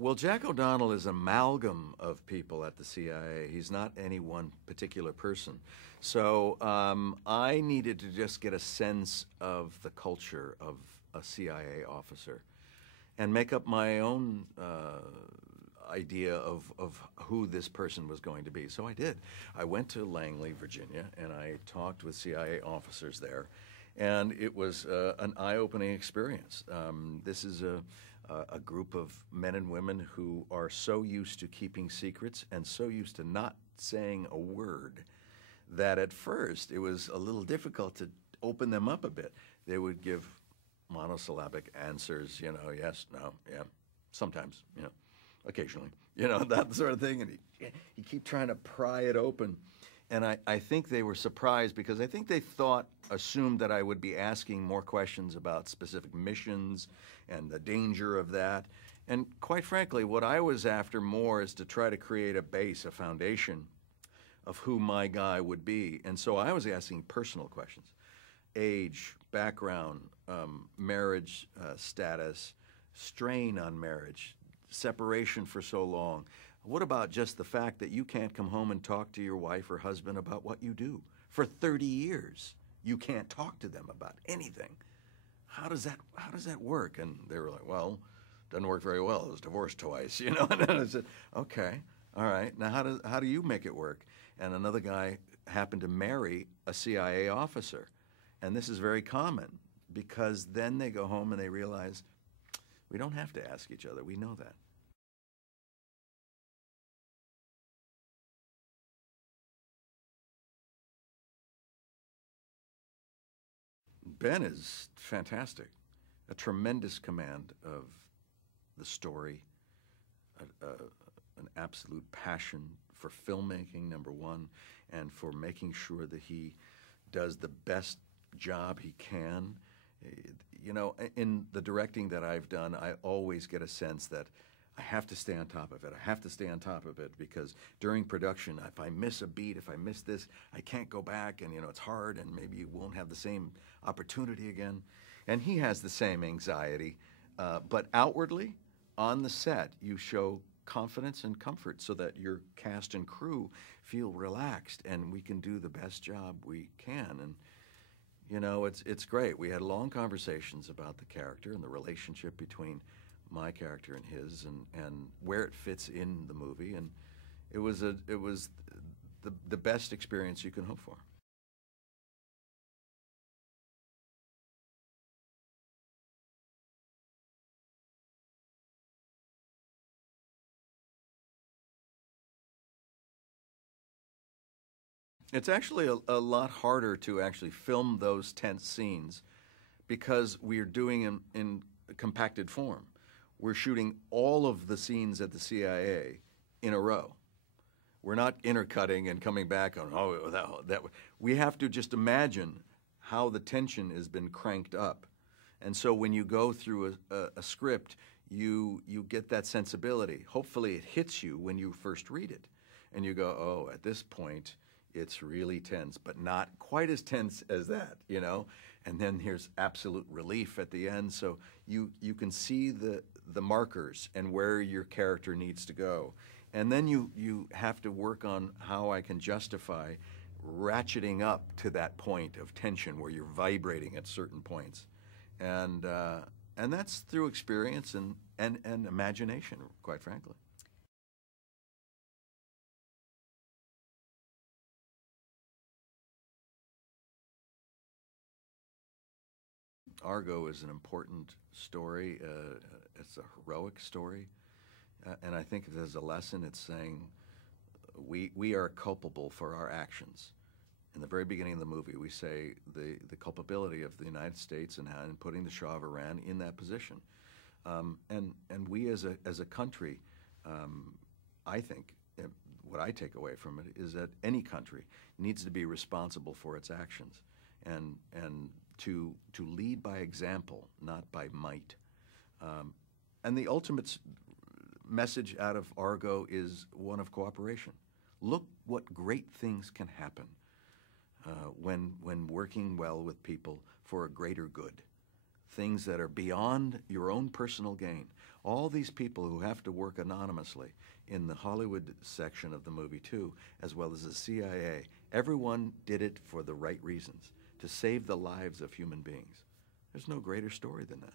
Well, Jack O'Donnell is an amalgam of people at the CIA. He's not any one particular person. So I needed to just get a sense of the culture of a CIA officer and make up my own idea of who this person was going to be. So I did. I went to Langley, Virginia, and I talked with CIA officers there, and it was an eye-opening experience. This is a group of men and women who are so used to keeping secrets and so used to not saying a word that at first it was a little difficult to open them up a bit. They would give monosyllabic answers, you know, yes, no, yeah, sometimes, you know, occasionally, you know, that sort of thing. And he keep trying to pry it open. And I think they were surprised because I think they assumed that I would be asking more questions about specific missions and the danger of that. And quite frankly, what I was after more is to try to create a base, a foundation of who my guy would be. And so I was asking personal questions: age, background, marriage status, strain on marriage, separation for so long. What about just the fact that you can't come home and talk to your wife or husband about what you do? For 30 years, you can't talk to them about anything. How does that work? And they were like, well, doesn't work very well. I was divorced twice, you know. And I said, okay, all right. Now how do you make it work? And another guy happened to marry a CIA officer. And this is very common because then they go home and they realize we don't have to ask each other. We know that. Ben is fantastic, a tremendous command of the story, an absolute passion for filmmaking, number one, and for making sure that he does the best job he can. You know, in the directing that I've done, I always get a sense that I have to stay on top of it. I have to stay on top of it because during production, if I miss a beat, if I miss this, I can't go back, and you know it's hard, and maybe you won't have the same opportunity again. And he has the same anxiety, but outwardly, on the set, you show confidence and comfort so that your cast and crew feel relaxed, and we can do the best job we can. And you know, it's great. We had long conversations about the character and the relationship between my character and his, and where it fits in the movie, and it was the best experience you can hope for. It's actually a lot harder to actually film those tense scenes because we are doing them in compacted form. We're shooting all of the scenes at the CIA in a row. We're not intercutting and coming back on, oh, that. We have to just imagine how the tension has been cranked up. And so when you go through a script, you get that sensibility. Hopefully it hits you when you first read it. And you go, oh, at this point, it's really tense, but not quite as tense as that, you know? And then here's absolute relief at the end, so you can see the markers and where your character needs to go. And then you have to work on how I can justify ratcheting up to that point of tension where you're vibrating at certain points. And that's through experience and imagination, quite frankly. Argo is an important story. It's a heroic story. And I think as a lesson, it's saying we are culpable for our actions. In the very beginning of the movie, we say the culpability of the United States and putting the Shah of Iran in that position. And we as a country, I think, what I take away from it is that any country needs to be responsible for its actions and to lead by example, not by might. And the ultimate message out of Argo is one of cooperation. Look what great things can happen when working well with people for a greater good. things that are beyond your own personal gain. All these people who have to work anonymously in the Hollywood section of the movie too, as well as the CIA, everyone did it for the right reasons, to save the lives of human beings. There's no greater story than that.